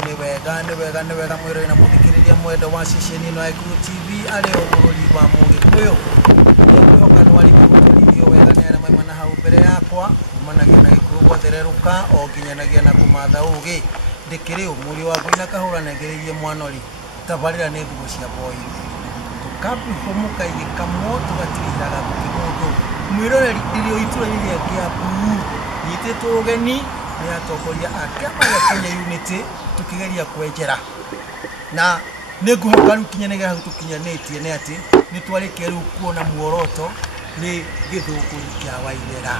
nĩ wega mwĩrĩ na mũthikĩrĩria mwenda wa ceceni ĩno ya Gĩkũyũ TV arĩ o bũrũri wa Mũgĩkũyũ. Nĩngwĩhoka nĩwarĩkia gũtwarithio wega nĩ arĩa maimana hau mbere yakwa, kumanagia na Gĩkũyũ gwathererũka o nginyanagia na kũmatha ũgĩ. Ndĩkĩrĩ ũ mũriũ wa Ngũi na Kahũra nengereirie mwanori, tabarĩra nĩ nguo cia boinĩ. Tũkambĩhũmũka igĩkamwo tũgatirĩraga mũndũ. Mwĩroreri ndĩrĩ o itũra-inĩ rĩa Kĩambu, nyitĩtwo ũgeni nĩ atongoria a kĩama gĩa Kenya Unity tũkĩgeria kwenjera. Na nĩngũhoka rĩu kinyanĩria hau tũkinyanĩtie nĩ atĩ nĩtwarĩkia rĩu kuona muoroto nĩ gĩthũngũri kĩa Waithera.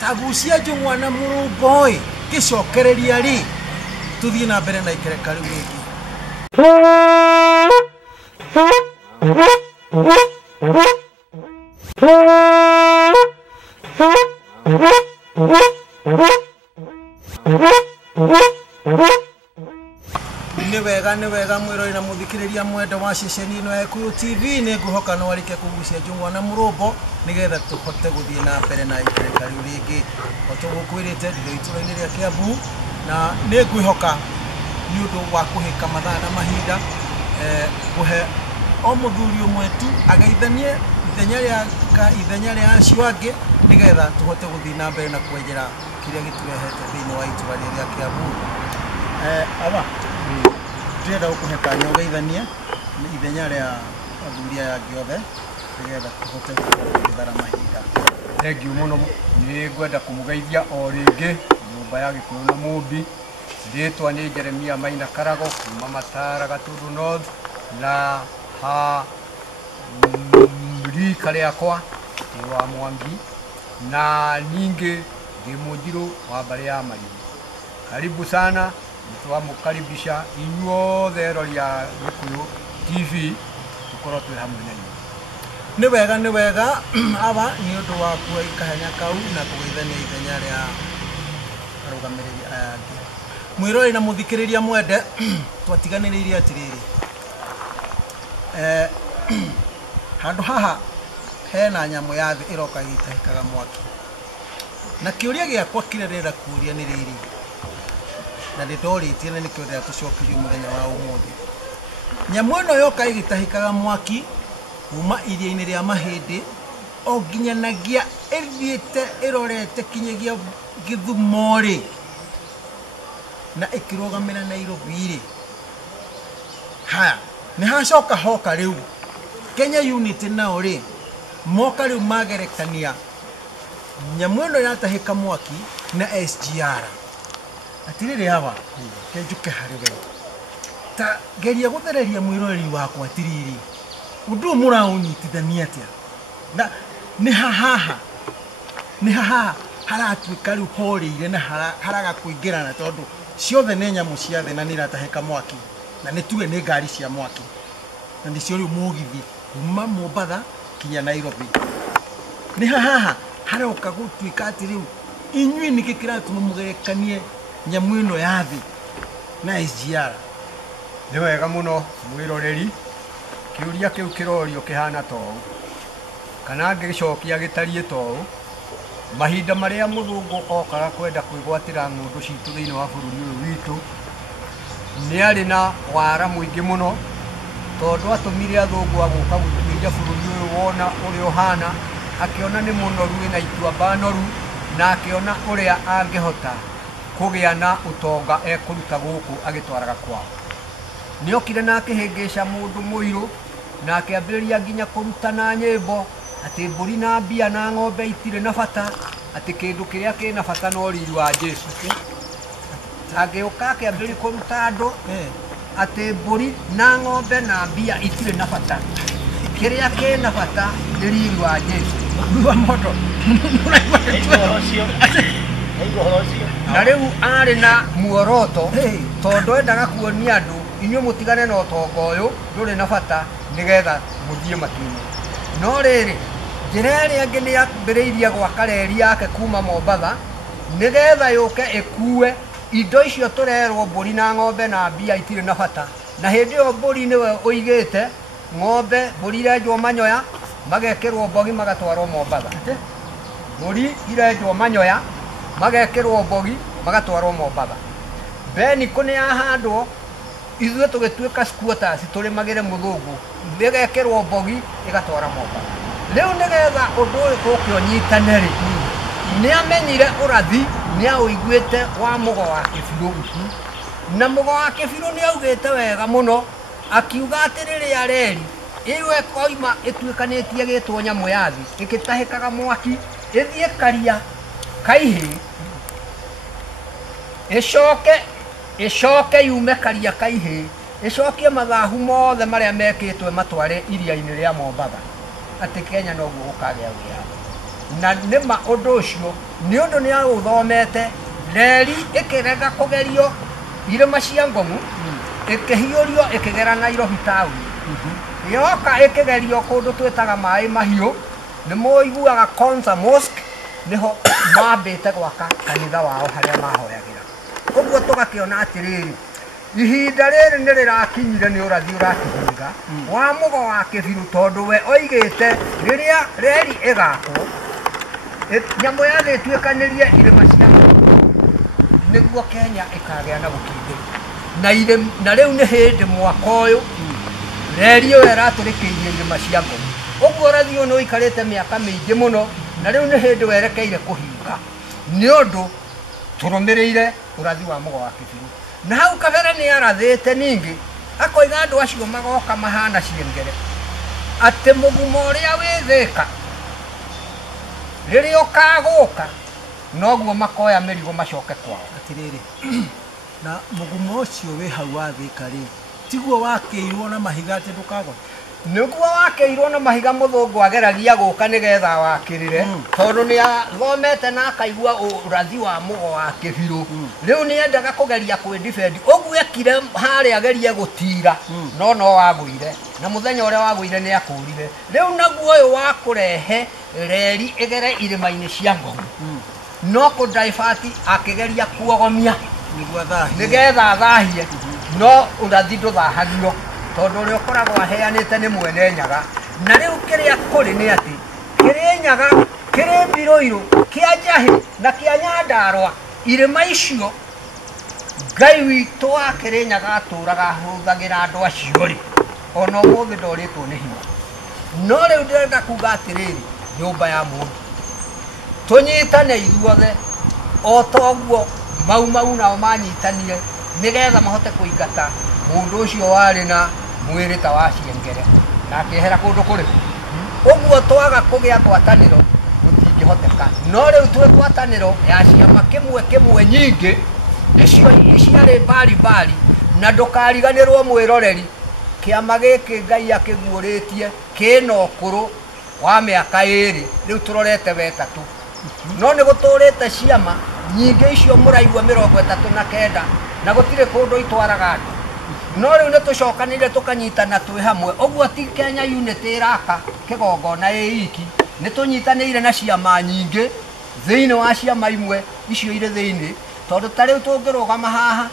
Ta gucia njũng'wa na mũrũngũ gĩcokereria rĩ, tuthiĩ na mbere na ikereka rĩu rĩngĩ. Nĩ wega mwĩrori na mũthikĩrĩria mwenda wa ceceni ĩno ya Gĩkũyũ TV, nĩngũhoka nĩwarĩkia kũgucia njũng'wa na mũrũmbo nĩgetha tũhote gũthiĩ na mbere na ikereka rĩu rĩngĩ. O tũgũkwĩrĩte ndĩrĩ itũra-inĩ rĩa Kĩambu, na nĩngwĩhoka nĩ ũndũ wa kũhĩka mathaa na mahinda kũhe o mũthuri ũmwe tu ageithanie ithenya rĩa acio angĩ nĩgetha tũhote gũthiĩ na mbere na kwenjera kĩrĩa gĩtũrehete thĩinĩ wa itũra rĩa Kĩambu. Aba ndĩrenda gũkũhe kanya ũgeithanie ithenya rĩa athuri aya angĩ othe nĩgetha tũhote gũthara mahinda. Thengiũ mũno, nĩ ngwenda kũmũgeithia o rĩngĩ nyũmba ya Gĩkũyũ na Mũmbi. Rĩtwa nĩ Jeremia Maina Karago kuma Matara Gatũndũ North, na rika rĩakwa nĩ wa Mwangi, na ningĩ ndĩ Mũnjirũ wa mbarĩ ya Marigũ. Karibu sana, nĩtwamũkaribisha inyuothe erori a Gĩkũyũ TV tũkorwo twĩ hamwe na inyuĩ. Nĩ wega aba nĩ ũndũ wa kuoya kahenya kau na kũgeithania ithenya rĩa arũgamĩrĩri aya angĩ. Mwĩrori na mũthikĩrĩria mwende, twatiganĩrĩire atĩrĩrĩ, handũ haha hena nyamũ ya thĩ ĩroka ĩgĩtahĩkaga mwaki, na kĩũria gĩakwa kĩrĩa ndĩrenda kũũria nĩ rĩrĩ, na nĩndorĩtie na nĩkĩo ndĩrenda tũcokerio mũthenya wa ũmũthĩ. Nyamũ ĩno yoka ĩgĩtahĩkaga mwaki kuma iria-inĩ rĩa Mahĩndĩ o nginyanagia ĩthiĩte ĩrorete kinyagia Gĩthumo rĩ, na ĩkĩrũgamĩra Nairobi rĩ, haya nĩ hacoka hoka rĩu Kenya Unity nao rĩ, moka rĩu magerekania nyamũ ĩno yatahĩka mwaki na SGR. Atĩrĩrĩ aba kenjuke harĩ we, ta geria gũthereria mwĩroreri wakwa atĩrĩrĩ, ũndũ mũraũnyitithania atĩa? Na nĩ haha haratuĩka rĩu horĩire na haraga kũingĩrana, tondũ ciothe nĩ nyamũ cia thĩ na nĩ iratahĩka mwaki, na nĩ tuge nĩ ngari cia mwaki, na nĩcio rĩu mũgithi kuma Mombatha kinya Nairobi. Nĩ haha haroka gũtuĩka atĩ rĩu inyuĩ nĩkĩ kĩratũma mũgerekanie nyamũ ĩno ya thĩ na SGR? Nĩ wega mũno mwĩroreri, kĩũria kĩu kĩrorio kĩhana ta ũũ, kana ngĩcokia gĩtariĩ ta ũũ. Mahinda marĩa mũthũngũ okaga kwenda kwĩgwatĩra ng'ũndũ citũ thĩinĩ wa bũrũri ũyũ witũ, nĩ arĩ na wara mũingĩ mũno, tondũ atũmire athũngũ agũka gũtuĩria bũrũri ũyũ wona ũrĩa ũhana, akĩona nĩ mũnoru wĩna ituamba noru, na akĩona ũrĩa angĩhota kũgĩa na ũtonga ekũruta gũkũ agĩtwaraga kwao. Nĩokire na akĩhĩngĩca mũndũ mũirũ na akĩambĩrĩria nginya kũrutana nyĩmbo atĩ mbũri na mbia na ng'ombe itirĩ na bata, atĩ kĩndũ kĩrĩa kĩna bata no riri wa Jesũ. Agĩũka akĩambĩrĩria kũruta andũ atĩ mbũri na ng'ombe na mbia itirĩ na bata, kĩrĩa kĩna bata nĩ riri wa Jesũ. Na rĩu arĩ na muoroto, tondũ endaga kuonia andũ inyuĩ mũtigane na ũtonga ũyũ ndũrĩ na bata nĩgetha mũthiĩ matu-inĩ. No rĩrĩ, njĩra ĩrĩa ĩngĩ nĩ yambĩrĩirie gwaka reri yake kuma Mombatha nĩgetha yũke ĩkue indo icio tũrerwo mbũri na ng'ombe na mbia itirĩ na bata. Na hĩndĩ ĩyo mbũri nĩwe ũigĩte, ng'ombe mbũri irenjwo manyoya magekĩrwo mbogi magatwarwo Mombatha. Mbũri irenjwo manyoya magekĩrwo mbogi magatwarwo Mombatha. beni kone ahandwo ithuĩ tũgĩtuĩka squatters tũrĩmagĩre mũthũngũ ĩgekĩrwo mbogi ĩgatwara Mombatha rĩu nĩgetha ũndũ ũyũ tũkĩũnyitane rĩ nĩamenyire ũrathi nĩaũiguĩte wa Mũgo wa Kĩbirũ na Mũgo wa Kĩbirũ nĩaugĩte wega mũno akiuga atĩ rĩrĩa reri ĩyo ĩkoima ĩtuĩkanĩtie gĩtwo nyamũ ya thĩ ĩgĩtahĩkaga mwaki ĩthiĩ Karia Kaihĩ ĩcoke yume Karia Kaihĩ ĩcokie mathahu mothe marĩa mekĩtwe matware iria-inĩ rĩa Mombatha atĩ Kenya noguo gũkagĩa wĩyathi na nĩma ũndũ ũcio nĩ ũndũ nĩaũthomete reri ĩkĩrega kũgerio irĩma cia Ngong'u ĩkĩhiũrio ĩkĩgera Nairobi town yoka ĩkĩgerio kũndũ twĩtaga Maĩ Mahiũ nĩmũiguaga Konza Mosque nĩho mambĩte gwaka kanitha wao harĩa mahoyagĩra ũguo tũgakĩona atĩrĩrĩ ihinda rĩrĩ nĩrĩrakinyire nĩ ũrathi ũrakĩhinga wa Mũgo wa Kĩbirũ tondũ we oigĩte rĩrĩa reri ĩgakwo nyamũ ya thĩ ĩtuĩkanĩrie irĩma cia nĩguo Kenya ĩkagĩa na gũkindĩria na rĩu nĩ hĩndĩ mwaka ũyũ reri ĩyo ĩratũrĩkĩirie irĩma cia Ngong'u ũguo ũrathi ũyũ nĩũikarĩte mĩaka mĩingĩ mũno na rĩu nĩ hĩndĩ werekeire kũhinga nĩ ũndũ tũrũmĩrĩire ũrathi wa Mũgo wa Kĩbirũ na hau kabere nĩarathĩte ningĩ akoiga andũ acio magoka mahana ciengere atĩ mũgumo ũrĩa wĩ Thĩka rĩrĩa ũkagũka noguo makoya mĩrigo macoke kwao atirĩrĩ na mũgumo ũcio wĩ hau wa Thĩka rĩ tiguo wakĩirwo na mahiga atĩ ndũkagwa nĩguo wakĩirwo na mahiga mũthũngũ ageragia gũka nĩgetha wakĩrĩre tondũ nĩathomete na akaigua ũrathi wa Mũgo wa Kĩbirũ rĩu nĩendaga kũgeria kwĩdefend ũguo ekire harĩa agerie gũtira no wagũire na mũthenya ũrĩa wagũire nĩakũrire rĩu naguo ũyũ wa kũrehe reri ĩgere irĩma-inĩ cia Ngong'u no kũdivert akĩgeria kuogomia nĩgetha athahie no ũrathi ndũthahagio tondũ ũrĩa ũkoragwo aheanĩte nĩ mwene Nyaga na rĩu kĩrĩa kũrĩ nĩ atĩ kĩrĩ Nyaga kĩrĩ Mbirũirũ kĩa Njahĩ na kĩa Nyandarũa irĩma icio Ngai witũ wa kĩrĩ Nyaga atũraga ahũthagĩra andũ acio rĩ ona ũmũthĩ ndorĩtwo nĩ hinya no rĩu ndĩrenda kuga atĩrĩrĩ nyũmba ya mũndũ tũnyitane ithuothe o toguo mau nao manyitanire nĩgetha mahote kũingata mũndũ ũcio warĩ na mwĩrĩ ta wa ciengere na akĩehera kũndũ kũrĩ ũguo twaga kũgĩa ngwatanĩro gũtingĩhoteka no rĩu twĩ ngwatanĩro ya ciama kĩmwe nyingĩ icio ciarĩ mbari na ndũkariganĩrwo mwĩroreri kĩama gĩkĩ Ngai akĩguũrĩtie kĩna ũkũrũ wa mĩaka 2 rĩu tũrorete wetatũ no nĩ gũtũrĩte ciama nyingĩ icio mũraigua 39 na gũtirĩ kũndũ itwaraga andũ no rĩu nĩtũcokanire tũkanyitana twĩ hamwe ũguo ti Kenya Unity ĩraka kĩgongona iki nĩtũnyitanĩire na ciama nyingĩ thĩinĩ wa ciama imwe icio irĩ thĩinĩ tondũ ta rĩu tũngĩrũgama haha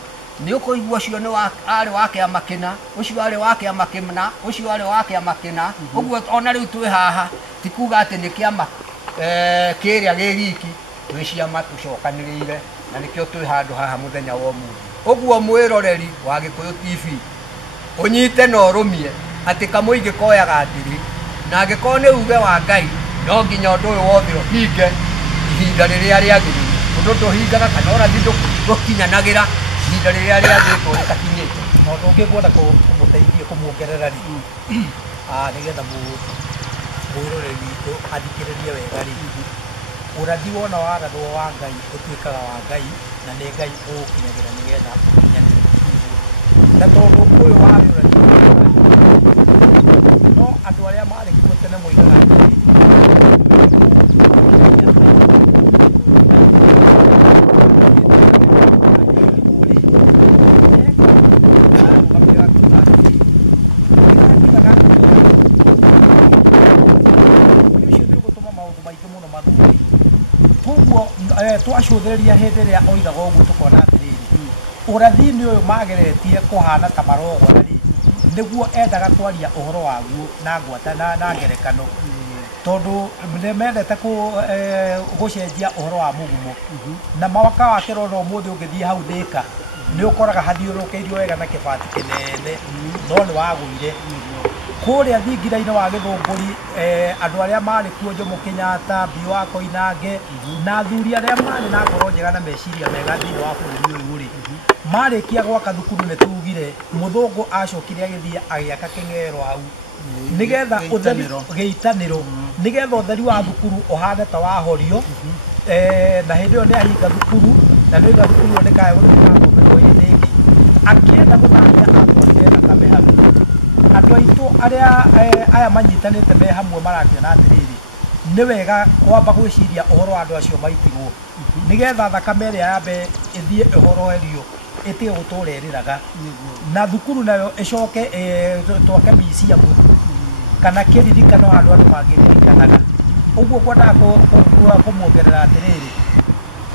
nĩ ũkũigua ũcio nĩ arĩ wa kĩama kĩna ũcio arĩ wa kĩama kĩna ũcio arĩ wa kĩama kĩna ũguo ona rĩu twĩ haha ti kuga atĩ nĩ kĩama kĩrĩa gĩgiki twĩ ciama tũcokanĩrĩire na nĩkĩo twĩ handũ haha mũthenya wa ũmũthĩ ũguo mwĩroreri wa Gĩkũyũ TV ũnyite na ũrũmie atĩ kamũingĩ koyaga ndiri na angĩkorwo nĩ uge wa Ngai no nginya ũndũ ũyũ wothe ũhinge ihinda rĩrĩa rĩagĩrĩire ũndũ ndũhingaga kana ũrathi ndũkinyanagĩra ihinda rĩrĩa rĩathĩtwo rĩtakinyĩte mũndũ ũngĩ ngwenda kũmũteithia kũmuongerera rĩ nĩgetha mwĩroreri witũ athikĩrĩrie wega rĩ ũrathi wona warathwo wa Ngai ũtuĩkaga wa Ngai na nĩ Ngai ũgũkinyagĩra nĩgetha ũkinyanĩre na tondũ ũyũ warĩ ũrathi no andũ arĩa marĩ kuo tene moigaga twacũthĩrĩria hĩndĩ ĩrĩa oigaga ũguo tũkona atĩrĩrĩ ũrathi-inĩ ũyũ mageretie kũhana ta marogona rĩ nĩguo endaga kwaria ũhoro waguo na ngwata na ngerekano tondũ nĩmendete gũcenjia ũhoro wa mũgumo na mwaka wake rona ũmũthĩ ũngĩthiĩ hau Thĩka nä å koraga hathiårå irio wega na kä bati kä nene no nä wagåire kå rä a thingira-inä wa gä thå ngå ri andå arä a marä kuo Jomo Kenyatta Mbii wa Koinange na athuri arä a marä na ngoro njega na meciria mega thä inä wa bå rå ri å yå rä marä kia gwaka thukuru nä tugire må thå ngå acokire agä thiä agä aka kä ng'ero hau nä getha gä itanä ro nä getha å theri wa thukuru å hane ta wahorio na hä ndä ä yo nä ahinga thukuru na nä oiga thukuru ä yo ndä kae gå tuä ka thomero ä rä ngä akäenda gå thambia atwarire thakame hau andå aitå arä a aya manyitanä te me hamwe marakiona atä rä rä nä wega kwamba gwä ciria å horo wa andå acio maitigwo nä getha thakame ä rä a yambe ä thiä å horoerio ä tige gå tå ra ä rä raga na thukuru nayo ä coke twake miciamu kana kä ririkano handå andå mangä ririkanaga å guo ngwendaga kå muongerera atä rä rä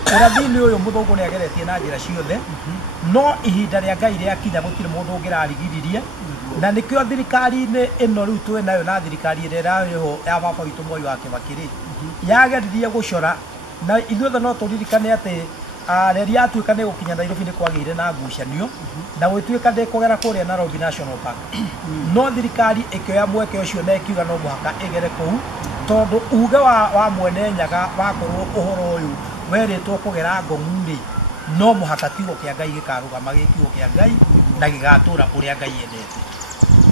å rathi-inä å yå må thå ngå nä ageretie na njä ra ciothe no ihinda rä a Ngai rä akinya gå tirä må ndå å ngä rarigiririe na nä kä o thirikari-inä ä no rä u twä nayo na thirikari ä rä a ä ho ya baba witå Mwai wa Kĩbakĩ rä yageririe gå cora na ithuothe no tå ririkane atä reri yatuä ka nä gå kinya Nairobi nä kwagä ire na ngucanio na gå tuä ka ndä kå gera kå rä a Nairobi National Park no thirikari ä kä oya mweke å cio na ä kiuga no mũhaka ä gere kå u tondå uge wa mwene nyaga wakorwo å horo å yå werä two kå gera ngong'u rä no mũhaka kiugo kä a Ngai gä karå gama gä kiugo kä a Ngai na gä gatå ra å rä a Ngai endete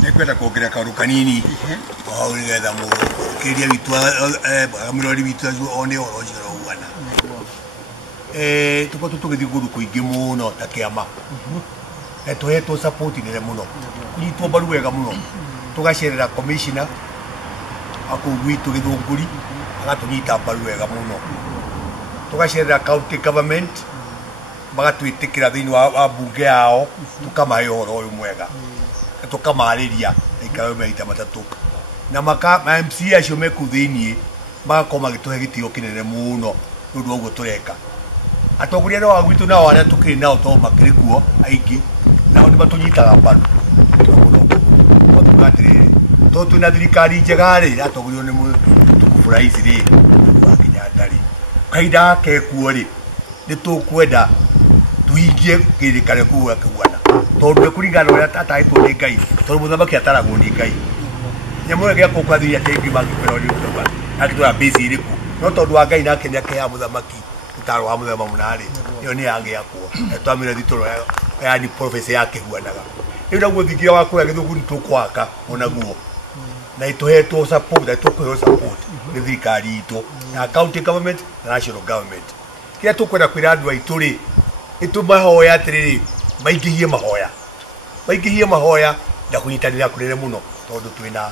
nä kwenda kuongerera kaå kanini hau nä getha må kä ria witå må rori witå one å horo å cio rougana tå korwo tå gä thiä kå ndå kå ingä må no ta kä ama tå hetwo nene må no kå nyitwo mbaru wega må no tå gacerera commissioner akå gwitå gä thå ngå ri agatå nyita mbaru wega må no tå gacerera county government magatwä tä kä ra thä inä wa mbunge yao tå kamahe å horo å yå mwega tå kamarä ria aikara maita matatå na MC acio me kå thä iniä magakorwo magä tå he gä tä o kä nene må no nä å ndå wa å guo tå reka atongoria no wa gwitå nao arä a tå kä rä nao to makä rä kuo aingä nao nä matå nyitaga mbaru tuga atä rä rä tondå twä na thirikari njega rä atongorio nä må tukubu rais rä wa Kenyatta rä kahinda gakekuo rä nä tå kwenda tå hingie kä rä kane kå u gakäguana tondå kå ringana å rä a ataä two nä Ngai tondå må thamaki ataragwo nä Ngai nyamå ä gä akå kwathiri atä ngä mangä kwä ra å rä akä twara mbäci ä rä kå no tondå wa Ngai nake nä akeheaga må thamaki utaro wa muthema munari iyo ni yagiakwo twamire thitoro yani professor yake huanaga riu naguo thingira wa kuya githugu ni tukwaka onaguo na ituhetwo support na tukuheo support ni thirikari itu na county government na national government kia tukwenda kwira andu aitu ri itumahoya atiriri maingihie mahoya na kunyitanira kunene muno tondu twina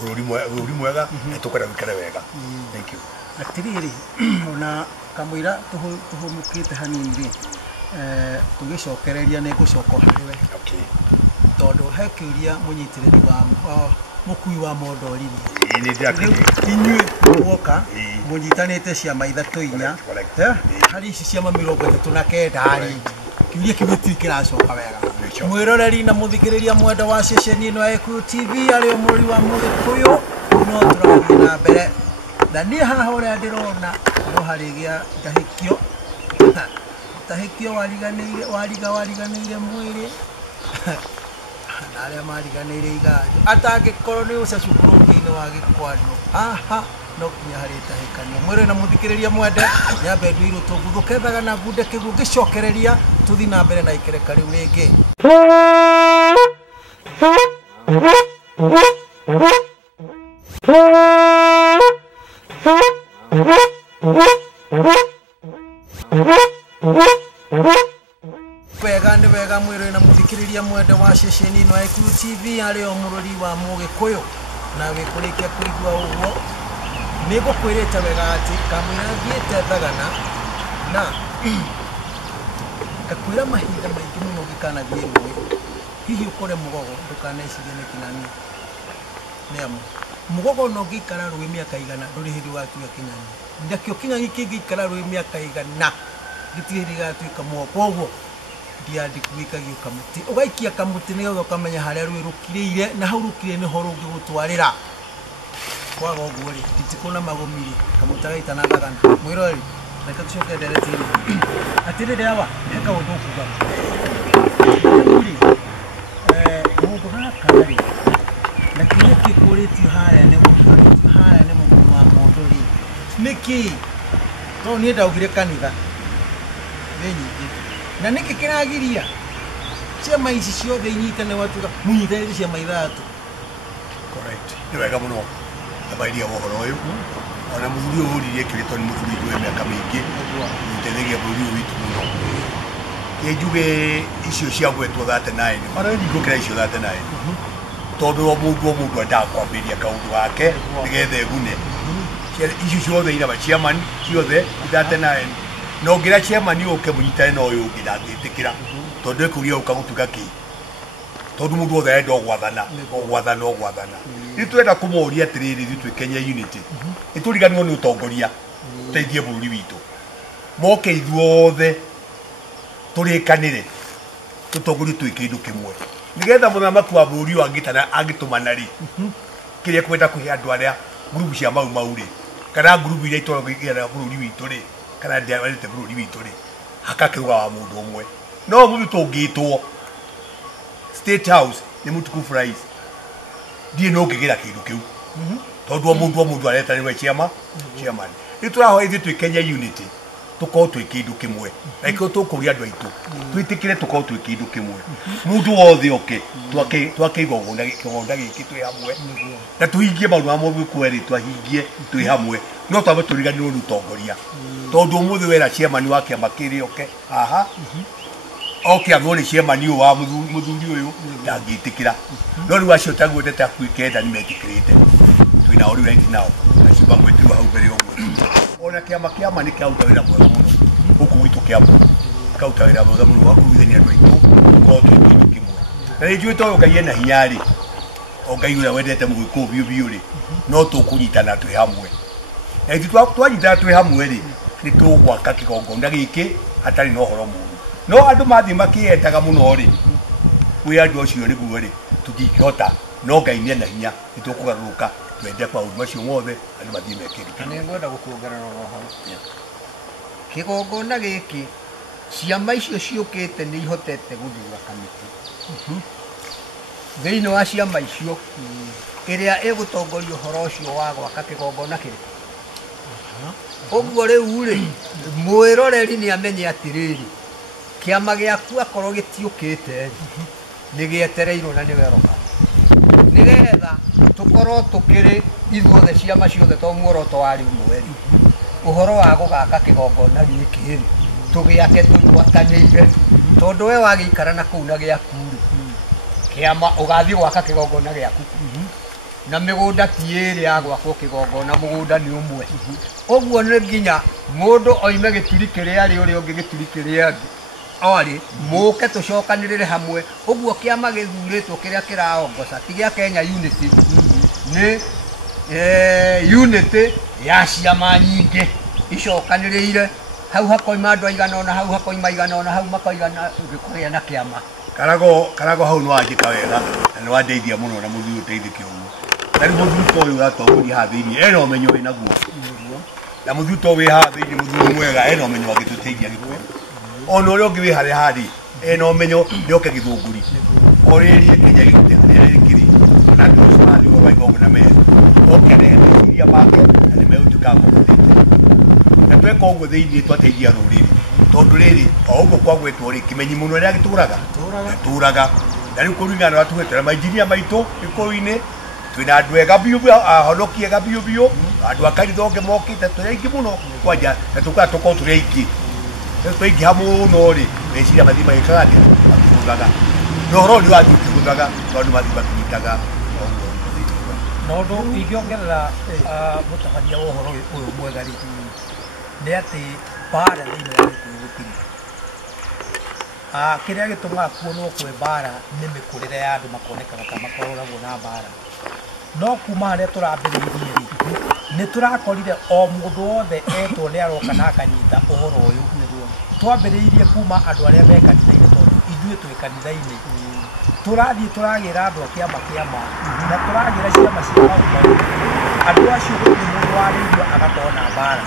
bururi mwega na tukwenda gwikara wega. Thank you. Atiriri ona kamwira tuhumukite hanini ri tugicokereria ne gucoko hariwe tondu he kiuria munyitiriri wa mukui wa mondori ni ndakiri inyue muoka munyitanite ciama ithatu inya hari ici ciama 39 ari kiuria kibiti kiracoka wega mwiroreri na muthikiriria mwenda wa ceceni ino ya TV ari omuri wa Mugikuyu no turathie na mbere na ni haha uria ndirona no harigia tahikio wariganĩire mwĩrĩ na arĩa mariganĩire iganjo atangĩkorwo nĩ ũca cukuru-inĩ wa Gĩkwano aha no kinya harĩ tahĩkania mwĩrĩ na mũthikĩrĩria mwende nyambe nduirwo tũguthũkethaga na ngunde kĩguũ ngĩcokereria tũthi na mbere na ikereka rĩu rĩngĩ wega nĩ wega mwĩrĩ na mũthikĩrĩria mwende wa ceceni ino ya TV arĩ o mũrori wa Mũgĩkũyũ na wĩkũrĩkia kũigua ũguo nĩ ngũkwĩrĩte wega atĩ kamwĩra thiĩte thagana na ngakwĩra mahinda maingĩ mũno ũngĩkanathiĩ rũĩ hihi ũkore mũgogo ndũkanecirie nĩ Kĩng'ang'i nĩamu mũgogo no ũngĩikara rũĩ mĩaka igana ndũrĩ hĩndĩ ũgatuĩka Kĩng'ang'i nakĩo Kĩng'ang'i kĩngĩikara rũĩ mĩaka igana gĩtirĩ hĩndĩ gĩgatuĩka mwoko koguo ndiandikuikagio kamuti ugaikia kamuti nĩgetha ũkamenya harĩa rũĩ rũkirĩire na hau rũkirĩire nĩho rũngĩgũtwarĩra kwaga ũguo rĩ nditikũna magũmiri kamuti gaita na thagana mwĩroreri reka tucoke nderetire atirire aba eka undu kuga uri mundu gakari na kile kikuriti haya ne mundu wa mundu ri niki to ni ndaugire kanitha ni nyingi na niki kiragiria ciama ici ciothe inyitane watuga munyitane ciama ithatu. Correct. Ni wega muno abairia wohoro uyu ona muthuri uyu uririe kirito ni muthuri we miaka mingi utethegia bũrũri ũyũ witũ muno njuge icio cia gwetwo 39 mara ndigũkĩra icio 39 tondũ o mũndũ endaga kwambĩria kaũndũ gake nĩgetha egune icio ciothe ina chairman ciothe 39 no ngira chairman ũke mũnyitane na ũyũ ũngĩ ndangĩtĩkĩra tondũ ĩkũria ũka gũtuĩka kĩ tondũ mũndũ wothe enda gwathana nĩ twenda kũmoria atĩrĩrĩ ithuĩ twĩ Kenya Unity nĩ tũriganĩrwo nĩ ũtongoria tũteithie bũrũri witũ moke ithuothe tũrĩkanĩre tũtongorie twĩ kĩndũ kĩmwe nĩgetha mũthamaki wa bũrũri ũyũ angĩtũmana rĩ kĩrĩa kwenda kũhe andũ arĩa ngurubu cia mau rĩ kana ngurubu iria itongoragia bũrũri witũ rĩ kana ndĩarĩte bũrũri witũ rĩ hakakĩruga wa mũndũ ũmwe no mũndũ tũngĩtwo State House nĩ Mũtukufu Rais ndiĩ no ngĩgĩra kĩndũ kĩu tondũ o mũndũ aretanĩrwo chairman nĩ tũrahoya ithuĩ twĩ Kenya Unity tũkorwo twĩ kĩndũ kĩmwe na ikĩro tũkũria andũ aitũ twĩtĩkĩre tũkorwo twĩ kĩndũ kĩmwe mũndũ wothe oke twake igongona gĩkĩ twĩ hamwe na tũhingie maũndũ ma mũndũ kwerĩ twahingie twĩ hamwe no twambe tũriganĩrwo nĩ ũtongoria tondũ ũmũthĩ wera chairman wa kĩama kĩrĩ oke aha oke athore chairman ũyũ wa mũthuri ũyũ ndangĩtĩkĩra no rĩu acio taguotete hakuhĩ kenda nĩ metĩkĩrĩte twĩna o rĩu right now acio bamwetirwo hau mbere ũguo ona kĩama nĩ kĩaruta wĩra mwega mũno gũkũ gwitũ Kĩambu karuta wĩra mwega mũno wa kũruithania andũ aitũ gũkorwo twĩ kĩndũ kĩmwe na nĩ njũĩ to Ngai ena hinya rĩ o Ngai ũrĩa wendete mũgĩkũyũ biũ biũ rĩ no tũkũnyitana twĩ hamwe na ithuĩ twanyitana twĩ hamwe rĩ nĩ tũgwaka kĩgongona gĩkĩ hatarĩ na ũhoro mũũru no andũ mathiĩ makĩyendaga mũno rĩ kwĩ andũ acio nĩguo rĩ tũtingĩhota no Ngai nĩ ena hinya nĩ tũkũgarũrũka twende maũndũ macio mothe andũ mathiĩ mekĩrĩte. Nĩ ngwenda gũkuongerera oro hau kĩgongona gĩkĩ ciama icio ciũkĩte nĩ ihotete gũthura kamĩtĩ thĩinĩ wa ciama icio ĩrĩa ĩgũtongoria ũhoro ũcio wa gwaka kĩgongona kĩrĩ ũguo rĩu rĩ mwĩroreri nĩ amenye atĩrĩrĩ kĩama gĩaku akorwo gĩtiũkĩte nĩ gĩetereirwo na nĩ weroka nĩgetha tũkorwo tũkĩrĩ ithuothe ciama ciothe to muoroto wa rĩu mweri ũhoro wa gũgaka kĩgongona gĩkĩ rĩ tũgĩake tũgwatanĩire tondũ we wagĩikara na kũu na gĩaku kĩama ũgathiĩ gwaka kĩgongona gĩaku na mĩgũnda ti ĩrĩ ya gwakwo kĩgongona mũgũnda nĩ ũmwe ũguo nĩ nginya mũndũ oime gĩturi kĩrĩa arĩ ũrĩa ũngĩ gĩturi kĩrĩa angĩ orĩ mũke tũcokanĩrĩre hamwe ũguo kĩama gĩthurĩtwo kĩrĩa kĩraongoza ti gĩa Kenya Unity nĩ unity ya ciama nyingĩ icokanĩrĩire hau hakoima andũ aigana ona hau hakoima igana ona hau makoigana gĩkũrĩa na kĩama karago hau nĩ wanjĩka wega na nĩ wandeithia mũno na mũthuri ũteithĩke ũguo na rĩu mũthuri ta ũyũ ũratongoria haha thĩinĩ ena ũmenyo wĩ naguo na mũthuri ta wĩ haha thĩinĩ mũthuri mwega ena ũmenyo wa gĩtũteithia gĩkũyũ ona ũrĩa ũngĩ wĩ harĩa harĩ ena ũmenyo nĩoke gĩthũngũri orĩrie Kenya Unity harĩa rĩkĩrĩ na andũ acio marathiĩ gwa igongona mega oke arehe meciria make na nĩ megũtuĩka ngũmũtĩte na tweka ũguo thĩinĩ twateithia rũrĩrĩ tondũ rĩrĩ o ũguo kwagwetwo rĩ kĩmenyi mũno rĩrĩa gĩtũraga na rĩu kũringana na watugĩte na mainjinia maitũ gĩkũyũ-inĩ twĩna andũ ega biũ ahonoki ega biũ biũ andũ a kanitha ũngĩ mokĩte tũrĩ aingĩ mũno kwanja na tũkorwo tũrĩ aingĩ twaingĩha mũno rĩ meciria mathiĩ magĩkaga atĩa makĩhũthaga na ũhoro nĩ wathiĩ ũkĩhũthaga tondũ mathiĩ makĩnyitaga na ũndũ ingĩongerera mũtabania wa ũhoro ũyũ mwega rĩ nĩ atĩ mbara thĩinĩ wa gĩkũyũ gũtirĩ kĩrĩa gĩtũmaga kuonwo kwĩ mbara nĩ mĩkũrĩre ya andũ makonekaga ta makoragwo na mbara no kuma harĩa tũrambĩrĩirie rĩ nĩ tũrakorire o mũndũ wothe etwo nĩ aroka na akanyita ũhoro ũyũ twambĩrĩirie kuma andũ arĩa me kanitha-inĩ tondũ ithuĩ twĩ kanitha-inĩ tũrathiĩ tũragĩra andũ a kĩama na tũragĩra ciama cia maũndũ andũ acio gũtirĩ mũndũ warĩirio agakorwo na mbara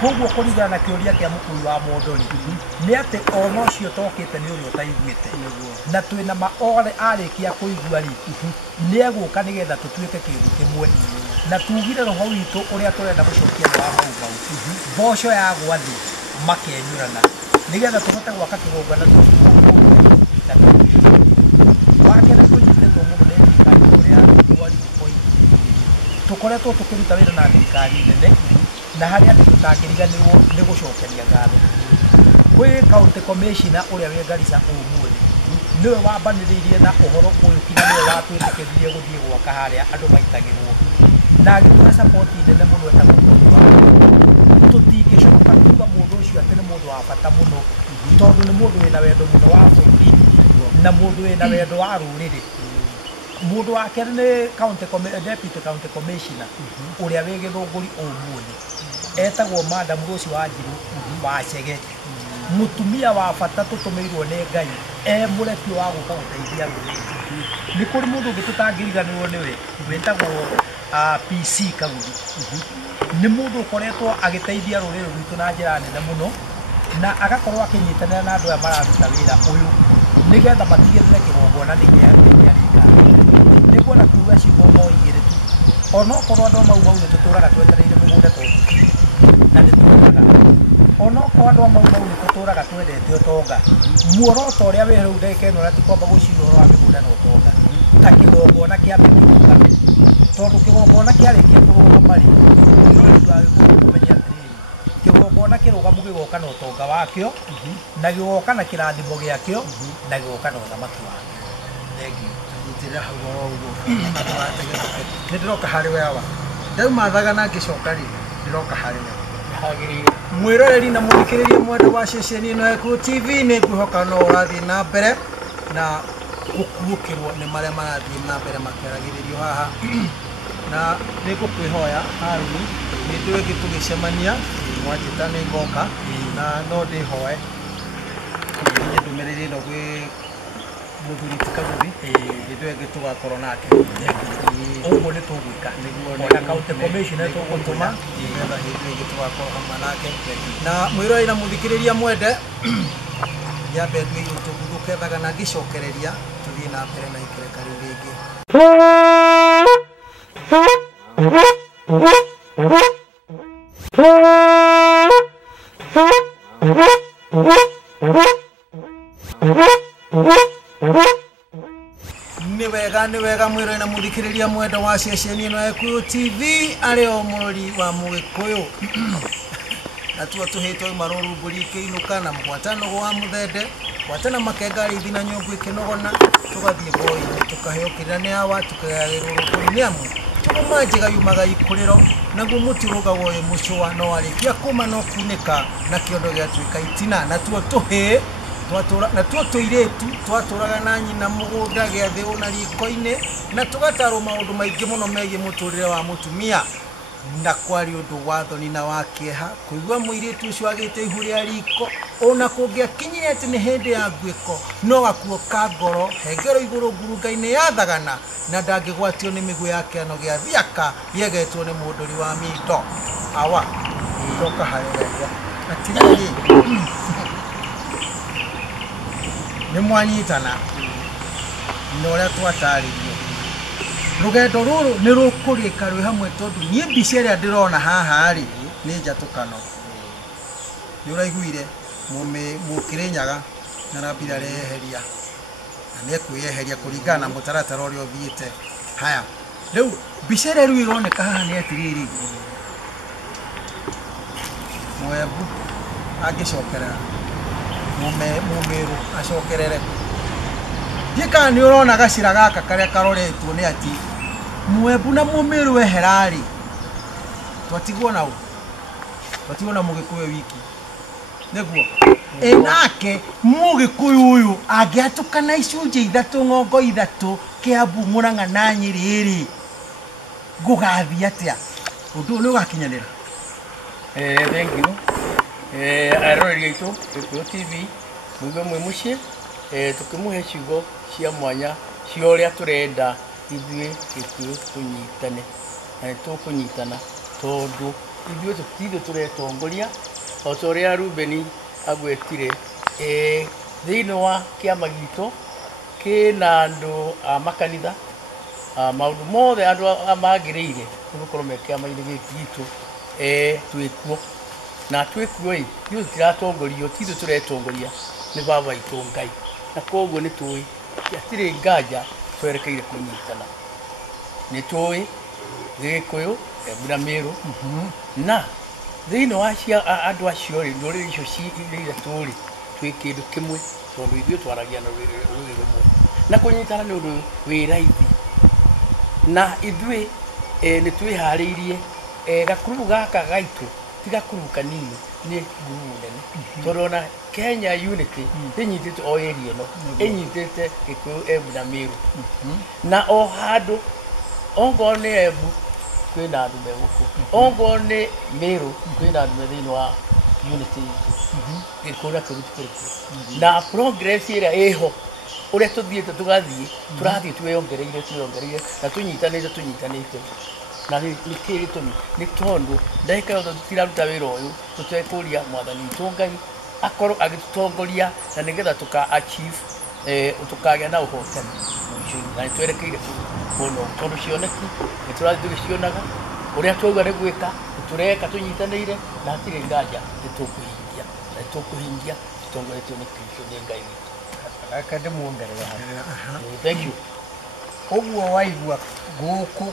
koguo kũringana na kĩũria kĩa mũkui wa mũndũ rĩ nĩ atĩ ona ũcio tokĩte nĩ ũrĩa ũtaiguĩte na twĩna ma arĩkia kũigua rĩ nĩ egũka nĩgetha tũtuĩke kĩndũ kĩmwe na tugire roho witũ ũrĩa tũrenda gũcokia wa mau mboco yagwa thĩ makenyũrana nĩgetha tũhote gwaka kĩgongona wakere tũnyitĩtwo mũno nĩ thirikari ũrĩa mwarimũ Koigi tũkoretwo tũkĩruta wĩra na thirikari nene na harĩa andũ tũtangĩriganĩrwo nĩ gũcokeria ngatho kwĩ county commissioner ũrĩa wĩ Garissa ũmũthĩ nĩwe wambanĩrĩirie na ũhoro ũyũ kinya nĩwe watwĩtĩkĩririe gũthiĩ gwaka harĩa andũ maitagĩrwo na agĩtũhe support nene mũno etagwo tũtingĩcoka kuuga mũndũ ũcio atĩ nĩ mũndũ wa bata mũno tondũ nĩ mũndũ wĩna wendo mũno wa bũrũri na mũndũ wĩna wendo wa rũrĩrĩ mũndũ wa kerĩ nĩ deputy county commissioner ũrĩa wĩ Gĩthũngũri ũmũthĩ etagwo Madam Rose Wanjiru wa Chege mũtumia wa bata tũtũmĩirwo nĩ Ngai mũrekio wa gũka gũteithia rũrĩrĩ nĩ kũrĩ mũndũ ũngĩ tũtangĩriganĩrwo nĩwe wĩtagwo PC Kaguthi nĩ mũndũ ũkoretwo agĩteithia rũrĩrĩ rwitũ na njĩra nene mũno na agakorwo akĩnyitanĩra na andũ aya mararuta wĩra ũyũ nĩgetha matigĩrĩre kĩgongona nĩ kĩarĩka nĩguo na kuuga ciugo o igĩrĩ tu ona okorwo andũ mau nĩ tũtũraga twetereire mũgũnda tondũ na nĩ tũraga ona okorwo andũ mau nĩ tũtũraga twendete ũtonga muoroto ũrĩa wĩ rĩu ndagĩka ĩno ũrĩa tũkwamba gũciria ũhoro wa mĩgũnda na ũtonga ta kĩgongona kĩambe kĩrũgame tondũ kĩgongona kĩarĩkia kũrũgama rĩ kũmenya atĩrĩrĩ kĩgongona kĩrũgamu gĩgoka na ũtonga wakĩo na gĩgoka na kĩrathimo gĩakĩo na gĩgoka na ũthamaki wakĩo thengiũ njĩra hau o ũguo nĩ ndĩroka harĩ wewa ndaumathaga na ngĩcoka rĩ ndĩroka harĩ wewa mwĩroreri na mũthikĩrĩria mwendwa wa ceceni ĩno ya Equity TV nĩ ngwĩhoka no ũrathiĩ na mbere na gũkuũkĩrwo nĩ marĩa marathiĩ na mbere makĩaragĩrĩrio haha na nĩ ngũkwĩhoya Haruni nĩ ndĩ ĩngĩ tũgĩcemania mwanjĩta nĩ ngoka na no ndĩhoe nĩ ndũmĩrĩri ĩno gwĩ mũthuri ti Kaguthi nĩ ĩngĩ tũgakorwo nake ũguo nĩ tũgwĩka ona county commissioner tũgũtũma nĩgetha hĩndĩ ĩngĩ tũgakorwo hamwe nake na mwĩroreri na mũthikĩrĩria mwende nyambe ndue YouTube gũkethaga na ngĩcokereria tũthiĩ na mbere na ikereka rĩu rĩngĩ nĩ wega mwĩroreri na mũthikĩrĩria mwenda wa ceceni ĩno ya Equity TV arĩ o mũrori wa Mũgĩkũyũ na tuo tũhĩtwo marũrũ mbũri ikĩinũka na ngwatano wa mũthende gwatana makengari ithi na nyũngũ ikĩnogona tũgathiĩ boĩ-inĩ tũkaheo kĩrĩa wa tũkagĩrwo rũkũri-inĩ amu tũgũma njĩga yumaga ikũrĩro naguo mũtĩ ũrũgagwo wĩ mũcũa no warĩkia kũma no kunĩka na kĩondo gĩatuĩka itina na tuo tũhĩ na tuo tũirĩtu twatũraga na nyina mũgũnda gĩathĩ ũna riko-inĩ na tũgatarwo maũndũ maingĩ mũno megiĩ mũtũrĩre wa mũtumia na kwari ũndũ wa thoni na wa kĩeha kũigua mũirĩtu ũcio agĩte ihu rĩa riko ona kũngĩakinyire atĩ nĩ hĩndĩ ya nguĩko no gakuo ka ngoro hengero igũrũ ngurunga-inĩ ya thagana na ndangĩgwatio nĩ mĩguĩ ya kĩano gĩa thiaka yegetwo nĩ mũndũri wa mito awa ndoka harĩ wegwa atirĩrĩ nĩ mwanyitana na ũrĩa twatarĩrio rũgendo rũrũ nĩ rũkũrĩka rwĩ hamwe tondũ niĩ mbica ĩrĩa ndĩrona haha rĩ nĩ njatũkano nĩ ũraiguire mũkĩrĩnyaga na Rabi areyeheria na nĩ ekwĩyeheria kũringana na mũtaratara ũrĩa ũthiĩte haya rĩu mbica ĩrĩa rĩu ĩroneka haha nĩ atĩrĩrĩ Mwembu angĩcokerera Mũmĩrũ acokerere ndiĩka nĩ ũrona gacĩra gaka karĩa karoretwo nĩ atĩ Mwembu na Mũmĩrũ eherarĩ twatigwo na Mũgĩkũyũ wiki nĩguo nake Mũgĩkũyũ ũyũ angĩatũkana icunjĩ ithatũ ng'ongo ithatũ Kĩambu Mũrang'a na Nyĩrĩ ngũgathiĩ atĩa ũndũ nĩ ũgakinyanĩra thank you aroreri aitũ Equity TV muigue mwe muciĩ tukĩmũhe ciugo cia mwanya cia ũrĩa tũrenda ithuĩ Gĩkũyũ tũnyitane na nĩ tũkũnyitana tondũ ithuĩ tũtirĩ tũretongoria o ta ũrĩa Rubeni agwetire thĩinĩ wa kĩama gitũ kĩna andũ a makanitha maũndũ mothe andũ magĩrĩire nĩgũkorwo me kĩama-inĩ gĩkĩ gitũ twĩkuo na twĩkuo ithuĩ tũtiratongorio tithuĩ tũretongoria nĩ baba witũ Ngai na koguo nĩ tũĩ hatirĩ nganja twerekeire kũnyitana nĩ tũĩ Gĩgĩkũyũ Mbura Mĩrũ na thĩinĩ wa andũ acio rĩ ndũrĩrĩ icio cirĩ tũrĩ twĩ kĩndũ kĩmwe tondũ ithuĩ twaragia na rũrĩrĩ rũmwe na kũnyitana nĩ ũndũ wĩ raithi na ithuĩ nĩ twĩharĩirie gakuru gaka gaitũ ti gakuru kanini nĩ ngurubu nene tondũ ona Kenya Unity ĩnyitĩte o area ĩno ĩnyitĩte Gĩkũyũ Mbura Mĩrũ na o handũ ongorwo nĩ Embu kwĩna andũ me gũkũ ongorwo nĩ Mĩrũ kwĩna andũ me thĩinĩ wa unity itũ Gĩkũyũ na Kĩriti kĩrĩkũ na progress ĩrĩa ĩho ũrĩa tũthiĩte tũrathiĩ twĩongereire na tũnyitanĩte na nĩ kĩĩ gĩtũmi nĩ tondũ ndagĩka yothe tũtiraruta wĩra ũyũ tũtekũria Mwathani witũ Ngai akorwo agĩtũtongoria na nĩgetha tũka-achieve tũkagĩa na ũhotani na nĩ twerekeire mũno tondũ cioneki nĩ tũrathiĩ tũgĩcionaga ũrĩa twauga nĩ gwĩka nĩ tũreka tũnyitanĩire na hatirĩ nganja nĩ tũkũhingia tũtongoretio nĩ Kristo nĩ Ngai witũ. Reke ndĩmuongerere Thank you. ũguo waigua gũkũ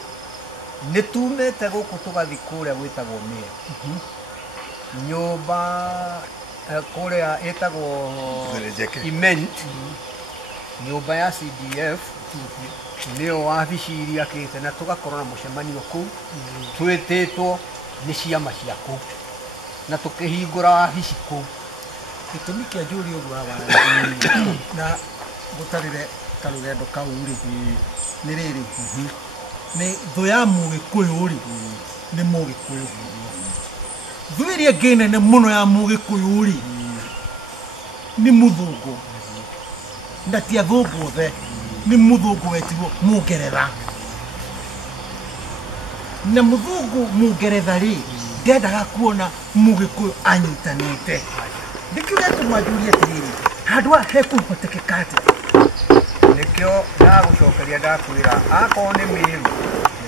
nĩ tumĩte gũkũ tũgathiĩ kũrĩa gwĩtagwo Mĩrũ nyũmba kũrĩa ĩtagwo Iment nyũmba ya CDF nĩyo wabici iria akĩte na tũgakorwo na mũcemanio kũu twĩtĩtwo nĩ ciama cia kũu na tũkĩhingũra wabici kũu. Gĩtũmi kĩa njũrie ũguo na gũtarĩre karũgendo kau rĩ nĩ rĩrĩ nĩ thũ ya Mũgĩkũyũ rĩ nĩ Mũgĩkũyũ thũ ĩrĩa ĩngĩ nene mũno ya Mũgĩkũyũ rĩ nĩ mũthũngũ na ti athũngũ othe nĩ mũthũngũ wetirwo Mũngeretha na mũthũngũ Mũngeretha rĩ ndendaga kuona Mũgĩkũyũ anyitanĩte ndĩkiuga tũmanjũrie atĩrĩrĩ handũ hekũhotekeka atĩa nĩkĩo ndagũcokeria ndakwĩra akorwo nĩ Mĩrũ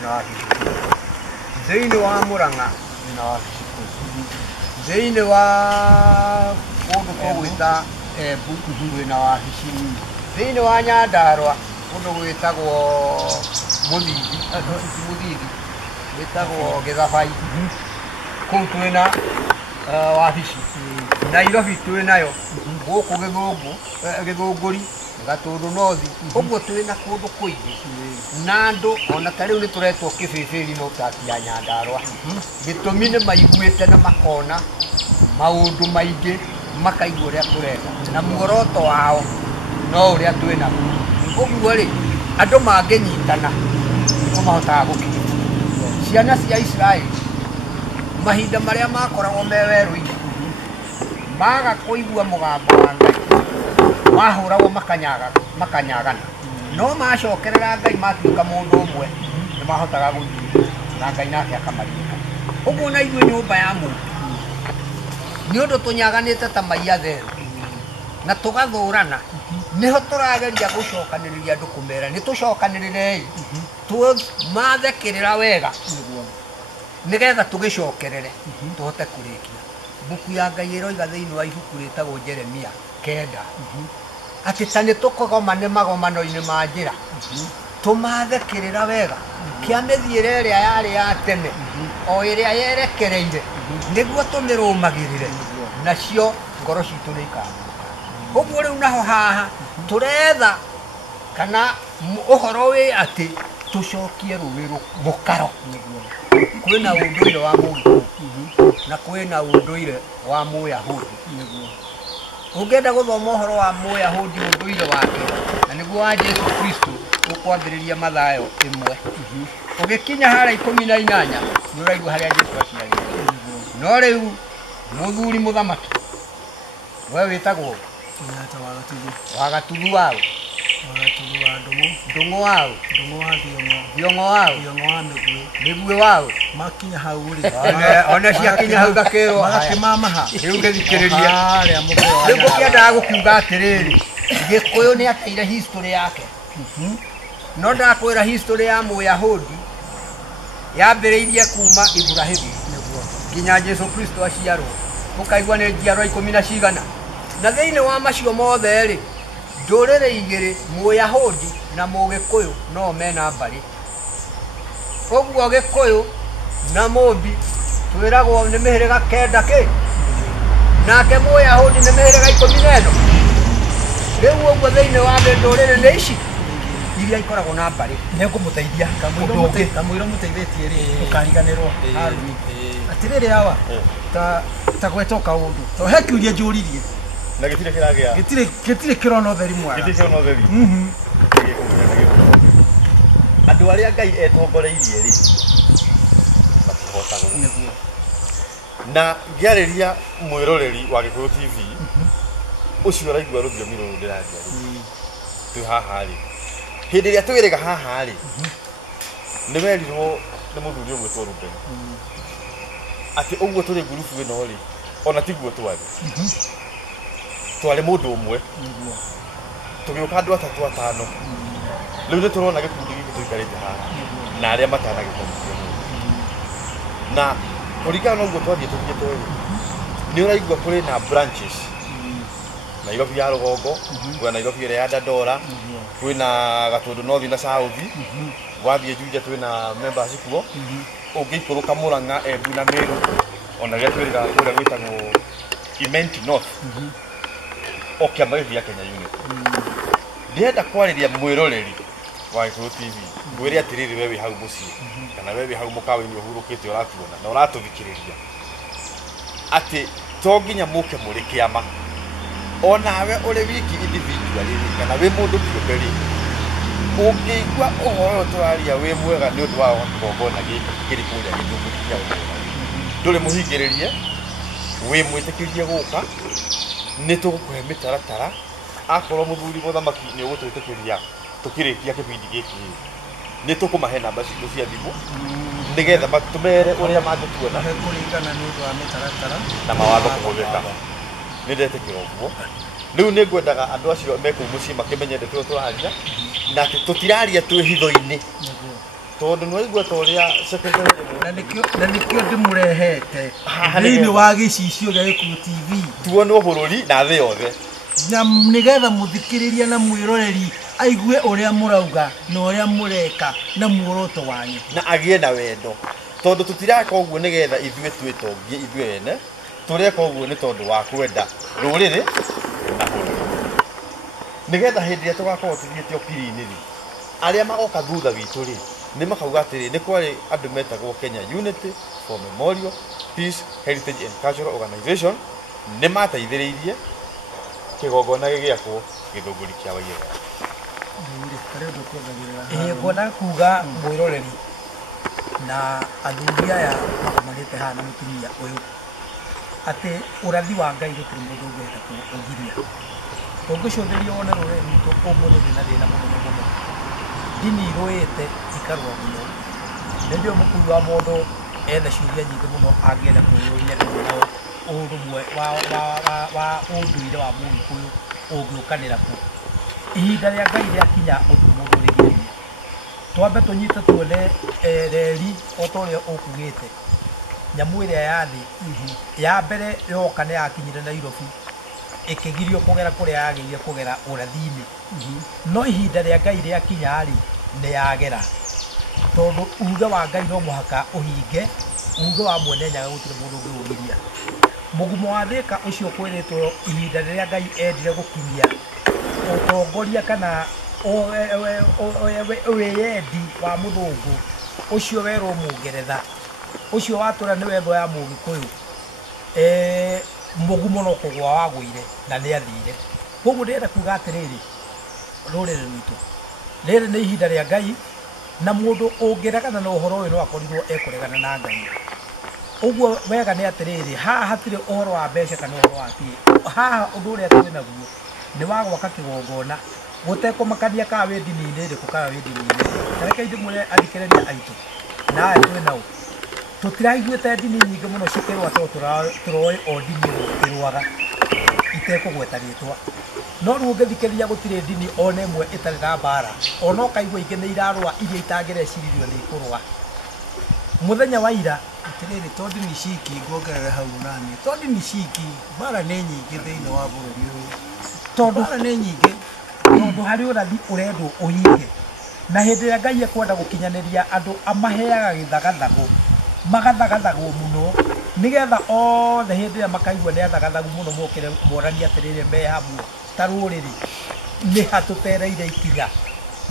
na wabici kũu thĩinĩ wa Mũrang'a na wabici kũu thĩinĩ wa kũndũ kũgwĩta Embu kwĩna wabici thĩinĩ wa Nyandarũa kũndũ gwĩtagwo Mũthithi gwĩtagwo Gĩthabai kũu twĩna wabici Nairobi twĩnayo gũkũ Gĩthũngũri Gatũndũ North ũguo twĩna kũndũ kũingĩ na andũ ona ta rĩu nĩ tũretwo Kĩbĩbĩri no tati ya Nyandarũa gĩtũmi nĩ maiguĩte na makona maũndũ maingĩ makaigua ũrĩa tũreka na muoroto wao no ũrĩa twĩnaguo ũguo rĩ andũ mangĩnyitana nĩguo mahotaga gũkinya ciana cia Israeli mahinda marĩa makoragwo me werũ-inĩ maga kũigua mũgambo wa Ngai mahũragwo makanyagana no macokerera Ngai matuĩka mũndũ ũmwe nĩ mahotaga gũthiĩ na Ngai nake akamaririkana. Ũguo na ithuĩ nyũmba ya mũndũ nĩ ũndũ tũnyaganĩte ta maiya therũ na tũgathũrana nĩho tũrageria gũcokanĩrĩria andũ kũmera nĩ tũcokanĩrĩrei tũmathe kĩrĩra wega nĩgetha tũgĩcokerere tũhote kũrĩkia. Mbuku ya Ngai ĩroiga thĩinĩ wa ibuku rĩtagwo Jeremia 9 atĩ ta nĩ tũkũgomane magomano-inĩ ma njĩra tũmathe kĩrĩra wega kĩa mĩthiĩre ĩrĩa yarĩ ya tene o ĩrĩa yerekereire nĩguo tũmĩrũmagĩrĩre nacio ngoro citũ nĩ ikamũka. Ũguo rĩu naho haha tũretha kana ũhoro wĩ atĩ tũcokie rũĩ mũkaro. Kwĩna ũndũire wa Mũgĩkũyũ na kwĩna ũndũire wa Mũyahudi. Ũngĩenda gũthoma ũhoro wa Mũyahudi ũndũire wake na nĩguo wa Jesu Kristo ũkwambĩrĩria Mathayo 1 ũgĩkinya harĩa 18 nĩ ũraigua harĩa Jesu aciarĩirwo. No rĩu mũthuri mũthamaki we wĩtagwo wa Gatuthu wawe Wagaturu wa Ndungu. Ndungu wao Ndungu wa Thiongo. Thiongo wao Thiongo wa Mĩguĩ. Mĩguĩ wao Makinya hau rĩ. ona ciakinya hau gakĩrwo Magakĩmamaha. rĩu ngĩthikĩrĩria Harĩa mũkũyũ wa rĩu Nyandarua. ngũkĩendaga gũkiuga atĩrĩrĩ Gĩkũyũ nĩ ateire history yake no ndakwĩra history ya Mũyahudi yambĩrĩirie kuma Ibrahimu nginya Jesu Kristo aciarwo mũkaigua nĩ njiarwa 10 na cigana na thĩinĩ wa macio mothe rĩ ndũrĩrĩ igĩrĩ Mũyahudi na Mũgĩkũyũ no mena mbarĩ ũguo Gĩkũyũ na Mũmbi twĩragwo nĩ mĩhĩrĩga 9 kĩ nake Mũyahudi nĩ mĩhĩrĩga 11 rĩu ũguo thĩinĩ wa ndũrĩrĩ nĩ ici iria ikoragwo na mbarĩ nĩngũmũteithia Kamũira mũteithĩtie rĩ ũkariganĩrwo Haruni. Atĩrĩrĩ hawa ta gweta kaũndũ to he kiuria njũririe na gĩtirĩ kĩragĩa gĩtirĩ kĩrona ũtheri mwega. gĩtirĩ kĩrona ũtheri andũ arĩa Ngai etongoreirie rĩ matihotagwo na ngĩarĩria mwĩroreri wa Gĩkũyũ TV ũcio ũraigua rũthiomi rũrũ ndĩraria rĩ twĩ haha rĩ hĩndĩ ĩrĩa twĩrĩga haha rĩ nĩ werirwo nĩ mũthuri ũgwĩtwo Rubeni atĩ ũguo tũrĩ ngurubu ĩno rĩ ona tiguo twarĩ mũndũ ũmwe tũgĩũka andũ 3-5 rĩu nĩ tũrona gĩkundi gĩkĩ tũikarĩte haha na arĩa matanagĩkomithio na kũringana na ũguo twathiĩ tũthiĩte rĩ nĩ ũraigua kũrĩ na branches Nairobi ya rũgongo kwĩna Nairobi ĩrĩa ya Dandora kwĩna Gatũndũ North na South wathiĩ Juja twĩna members kuo ũngĩikũrũka Mũrang'a Embu na Meru ona rĩrĩa twĩrĩga kũrĩa gwĩtagwo Imenti North o kĩama gĩkĩ gĩa Kenya Unity ndĩrenda kwarĩria mwĩroreri wa Gĩkũyũ TV ngwĩre atĩrĩrĩ we wĩ hau mũciĩ kana we wĩ hau mũkawa-inĩ ũhurũkĩte ũratuona na ũratũthikĩrĩria atĩ to nginya mũke mũrĩ kĩama onawe ũrĩ wiki individual kana wĩ mũndũ kĩũmbe rĩ ũngĩigua ũhoro tũraria wĩ mwega nĩ ũndũ wa kĩgongona gĩkĩ kĩrĩ kũrĩa Gĩthũngũ kĩa ndũrĩ mũhingĩrĩrie wĩ mwĩtĩkĩrie gũka nĩ tũgũkũhe mĩtaratara akorwo mũthuri mũthamaki nĩ ũgũtwĩtĩkĩria tũkĩrĩkia kĩbindi gĩkĩ nĩ tũkũmahe namba citũ cia thimũ nĩgetha matũmere ũrĩa mangĩtuona kũringana nĩ ũndũ wa mĩtaratara na mawatho kũhũthĩka nĩ ndetĩkĩra ũguo rĩu nĩ ngwendaga andũ acio me kũu mũciĩ makĩmenye ndeto tũraria na atĩ tũtiraria twĩ hitho-inĩ tondũ nĩ waigua ta ũrĩa secretary na nĩkĩo ndĩmũrehete thĩinĩ wa gĩcicio gĩa Gĩkũyũ TV tuonwo bũrũri na thĩ yothe na nĩgetha mũthikĩrĩria na mwĩroreri aigue ũrĩa mũrauga na ũrĩa mũreka na muoroto wanyu na agĩe na wendo tondũ tũtiraka ũguo nĩgetha ithuĩ twĩtongie ithuĩ ene tũreka ũguo nĩ tondũ wa kwenda rũrĩrĩ na bũrũri nĩgetha hĩndĩ ĩrĩa tũgakorwo tũthiĩte okiri-inĩ rĩ arĩa magoka thutha witũ rĩ nĩ makauga atĩrĩ nĩ kwarĩ andũ metagwo Kenya Unity for Memorial Peace Heritage and Cultural Organization nĩ mateithĩrĩirie kĩgongona gĩgĩakwo Gĩthũngũri kĩa Waiyera ngwenda kuga mwĩroreri na athuri aya makomanĩte haha na mũtumia ũyũ atĩ ũrathi wa Ngai gũtirĩ mũndũ ũngĩhota kũũgiria ũngĩcũthĩria wone rũrĩrĩ rwitũ ũmũthĩ rwĩna thĩna mũnene mũno ndini irũĩte ikarũa mũno nĩ ndio mũkui wa mũndũ ena ciũria nyingĩ mũno angĩenda kũrũria thĩinĩ wa ũrũmwe wa ũndũire wa Mũgĩkũyũ ũngĩũkanĩra kuo ihinda rĩa Ngai rĩakinya mũndũ ũrĩgĩrĩria twambe tũnyite tuone reri o ta ũrĩa ũkugĩte nyamũ ĩrĩa ya thĩ ya mbere yoka nĩ yakinyire Nairobi ĩkĩgirio kũgera kũrĩa yagĩrĩire kũgera ũrathi-inĩ no ihinda rĩa Ngai rĩakinya rĩ nĩ yagera tondũ uge wa Ngai no mũhaka ũhinge uge wa mwene nyaga gũtirĩ mũndũ ũngĩũgiria mũgumo wa thĩka ũcio kwĩrĩtwo ihinda rĩrĩa Ngai endire gũkinyia ũtongoria kana wĩyendi wa mũthũngũ ũcio werwo Mũngeretha ũcio watũra nĩ wendo ya Mũgĩkũyũ mũgumo no kũgwa wagũire na nĩ athire koguo ndĩrenda kuga atĩrĩrĩ rũrĩrĩ rwitũ rĩrĩ nĩ ihinda rĩa Ngai na mũndũ ũngĩregana na ũhoro ũyũ no akorirwo ekũregana na Ngai ũguo wega nĩ atĩrĩrĩ haha hatirĩ ũhoro wa mbeca kana ũhoro wa kĩĩ haha ũndũ ũrĩa twĩ naguo nĩ wa gwaka kĩgongona gutekũmakania ka wĩ ndini-inĩ ĩrĩkũ kana wĩ ndini-inĩ ĩrĩkũ. Ta reke ndĩmwĩre athikĩrĩria aitũ nawe twĩna ũ tũtiraiguĩte ndini nyingĩ mũno cikĩrũa tondũ tũroĩ o ndini ĩmwe ĩrũaga itekũgweta rĩtwa, no rĩu ũngĩthikĩrĩria gũtirĩ ndini ona ĩmwe ĩtarĩ na mbara, ona ũkaigua ingĩ nĩ irarũa iria itangĩrecirio nĩ ikũrũa. Mũthenya wa ira Atĩrĩrĩ, to ndini ciki nguongerere hau naniĩ, to ndini ciki mbara nĩ nyingĩ thĩinĩ wa bũrũri ũyũ, mbara nĩ nyingĩ tondũ harĩ ũrathi ũrendwo ũhinge, na hĩndĩ ĩrĩa Ngai ekwenda gũkinyanĩria andũ amaheaga gĩthagathago magathagathagwo mũno, nĩgetha othe hĩndĩ ĩrĩa makaigua nĩ athagathagu mũno mokĩre moranie atĩrĩrĩ me hamwe ta rũrĩrĩ, nĩ ha tũtereire ikinya,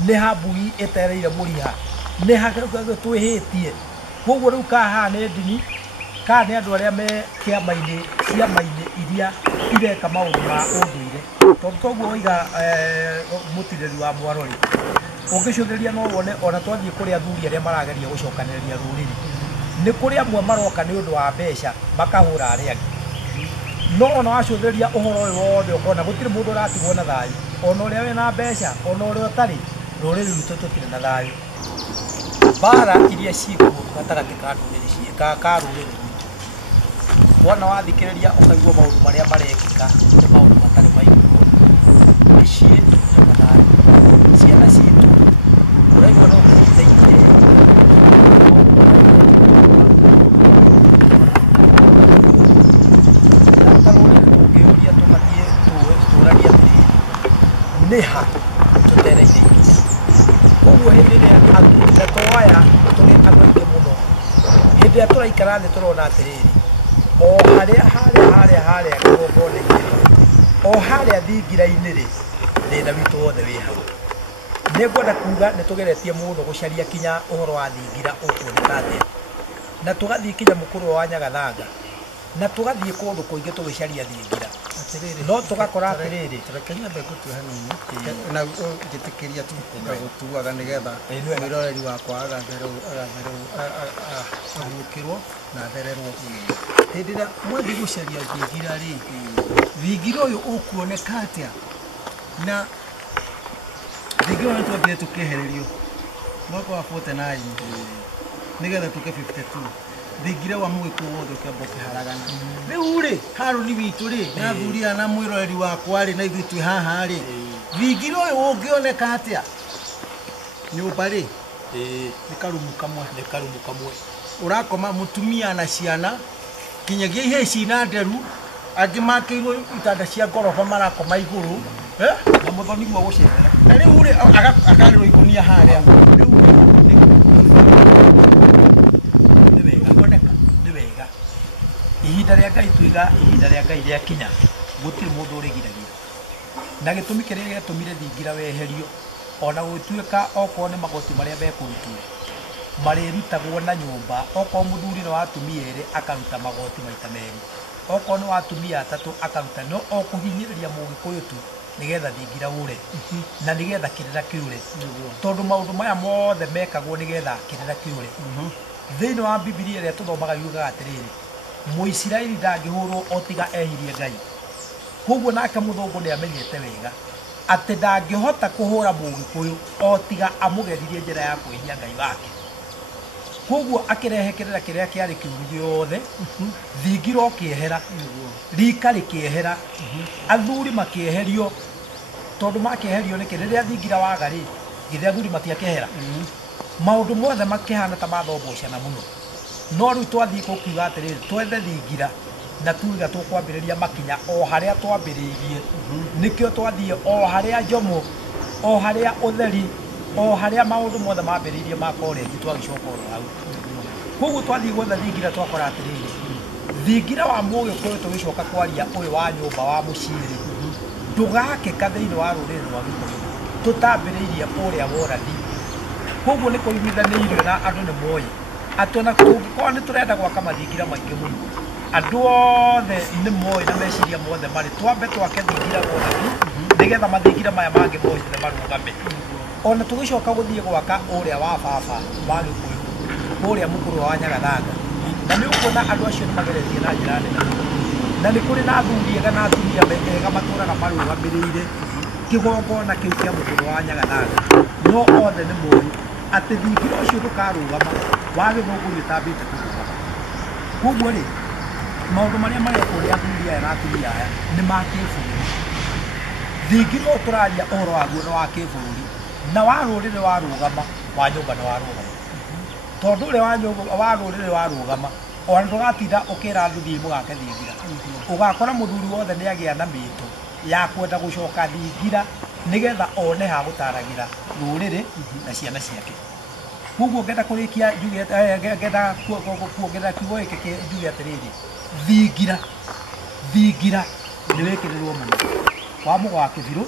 nĩ ha mbui ĩtereire mũriha, nĩ ha twĩhĩtie. Koguo rĩu kaha nĩ ndini kana nĩ andũ arĩa me ciama-inĩ iria ireka maũndũ ma ũndũire, tondũ koguo oiga mũtirĩri wa Mwarori ũngĩcũthĩria no wone ona twathiĩ kũrĩ athuri arĩa marageria gũcokanĩrĩria rũrĩrĩ, nĩ kũrĩ amwe maroka nĩ ũndũ wa mbeca makahũra arĩa angĩ, no ona wacũthĩrĩria ũhoro ũyũ wothe ũkona gũtirĩ mũndũ ũratigwo na thayũ, ona ũrĩa wĩna mbeca ona ũrĩa ũtarĩ, rũrĩrĩ rwitũ tũtirĩ na thayũ. Mbara iria ciĩkuo gatagatĩ ka rũrĩrĩ rwitũ, wona wathikĩrĩria ũkaigua maũndũ marĩa marekĩka nĩ maũndũ matarĩ maiguo, mĩciĩ ĩmathari, ciana citũ ũraigua no kũnyitaine ta rũrĩrĩ tũngĩũria tũbatiĩ tũranie atĩrĩrĩ, nĩ ha tũtereire ikinya. Koguo hĩndĩ ĩrĩa athuri na to aya tũrĩ andũ aingĩ mũno, hĩndĩ ĩrĩa tũraikara thĩ tũrona atĩrĩrĩ, o harĩa kĩgongona-inĩ, o harĩa thingira-inĩ-rĩ, thĩna witũ wothe wĩ hau. Nĩ ngwenda kuga nĩ tũgeretie mũno gũcaria kinya ũhoro wa thingira ũkuoneka atĩa, na tũgathiĩ kinya mũkũrũ wa Nyagathanga, na tũgathiĩ kũndũ kũingĩ tũgĩcaria thingira, no tũgakora atĩrĩrĩ, reke nyambe gũtue hanini na njĩtĩkĩria gũtuaga nĩgetha mwĩroreri wakwa aguũkĩrwo na athererwo. Hĩndĩ ĩrĩa mwathiĩ gũcaria thingira-rĩ, thingira ũyũ ũkuoneka atĩa, na thingira ũyũ nĩtwambire tũkĩehererio mwaka wa 49 nĩgetha tũke 52, thingira wa mũgĩkũyũ wothe ũkĩamba ũkĩharagana. Rĩu-rĩ Harũni witũ-rĩ na athuri aya na mwĩroreri wakwa-rĩ na ithuĩ twĩ haha-rĩ, thingira ũyũ ũngĩoneka atĩa? Nyũmba-rĩ nĩ karumu kamwe, ũrakoma mũtumia na ciana, kinyagia ihĩĩ cina nderu, angĩ makĩirwo itanda cia ngoroba marakoma igũrũ na mũthoni guo gũcerera. Na rĩu-rĩ akarĩrwo ikũnia harĩa, nĩ wega ihinda rĩa Ngai tuiga ihinda rĩa Ngai rĩakinya, gũtirĩ mũndũ ũrĩgiragia, na gĩtũmi kĩrĩa gĩatũmire thingira weherio, ona gũtuĩka okorwo nĩ magoti marĩa mekũrutwo marĩrutagwo na nyũmba, okorwo mũthuri nĩ wa atumia erĩ akaruta magoti maita merĩ, okorwo nĩ wa atumia atatũ akaruta, no o kũhinyĩrĩria mũgĩkũyũ tu nĩgetha thingira ũre na nĩgetha kĩrĩra kĩũre, tondũ maũndũ maya mothe mekagwo nĩgetha kĩrĩra kĩũre. Thĩinĩ wa Bibilia ĩrĩa tũthomaga yugaga atĩrĩrĩ, Mũisiraeli ndangĩhũrwo o tiga ehirie Ngai. Koguo nake mũthũngũ nĩ amenyete wega atĩ ndangĩhota kũhũra mũgĩkũyũ o tiga amũgeririe njĩra ya kwĩhia Ngai wake. Koguo akĩrehe kĩrĩra kĩrĩa kĩarĩ kĩũru gĩothe, thingira ũkĩehera, rika rĩkĩehera, athuri makĩeherio, tondũ makĩeherio nĩkĩ? Rĩrĩa thingira waga-rĩ, githĩ athuri matiakĩehera? Maũndũ mothe makĩhana ta mathombocana mũno, no rĩu twathiĩ gũkiuga atĩrĩrĩ, twethe thingira na tuga tũkwambĩrĩria makinya o harĩa twambĩrĩirie, nĩkĩo twathiĩ o harĩa njomo, o harĩa ũtheri, o harĩa maũndũ mothe mambĩrĩirie ma korenji twagĩcoka oro hau. Koguo twathiĩ gwetha thingira twakora atĩrĩrĩ, thingira wa mũgĩkũyũ tũgĩcoka kwaria ũyũ wa nyũmba wa mũciĩ-rĩ, ndũgakĩka thĩinĩ wa rũrĩrĩ rwa Gĩkũyũ, tũtambĩrĩirie ũrĩa worathi. Koguo nĩ kũiguithanĩirio na andũ nĩ moĩ atĩ ona tũngĩkorwo nĩ tũrenda gwaka mathingira maingĩ mũno, andũ othe nĩ moĩ na meciria mothe marĩ twambe twake thingira worathi nĩgetha mathingira maya mangĩ mothe marũgame. Ona tũgĩcoka gũthiĩ gwaka ũrĩa wa baba wa Gĩkũyũ, ũrĩa mũkũrũ wa Nyagathanga, na nĩ ũkuona andũ acio nĩ mageretie na njĩra nene, na nĩ kũrĩ na athuri ega na atumia ega matũraga marũgamĩrĩire, kĩgongona kĩu kĩa mũthũrũ wa Nyagathanga no othe nĩ moĩ atĩ thingira ũcio ndũkarũgama wa gĩthũngũri ũtambĩte kũrũgama. Koguo rĩ, maũndũ marĩa marekwo nĩ athuri aya na atumia aya nĩ ma kĩbũrũri. Thingira ũyũ tũraria ũhoro waguo nĩ wa kĩbũrũri, na wa rũrĩrĩ warũgama, wa nyũmba nĩ warũgama. Tondũ ũrĩa wa rũrĩrĩ warũgama, ona ndũgatinda ũkĩra andũ thiĩ mũgake thingira. Ũgakora mũthuri wothe nĩ agĩa na mĩto ya kwenda gũcoka thingira nĩgetha one ha gũtaragĩra rũrĩrĩ na ciana ciake. Koguo ngenda kũrĩkia ngenda kuongerera kiugo gĩkĩ njuge atĩrĩrĩ, thingira nĩ wĩkĩrĩrwo mũno wa mũgo wa Kĩbirũ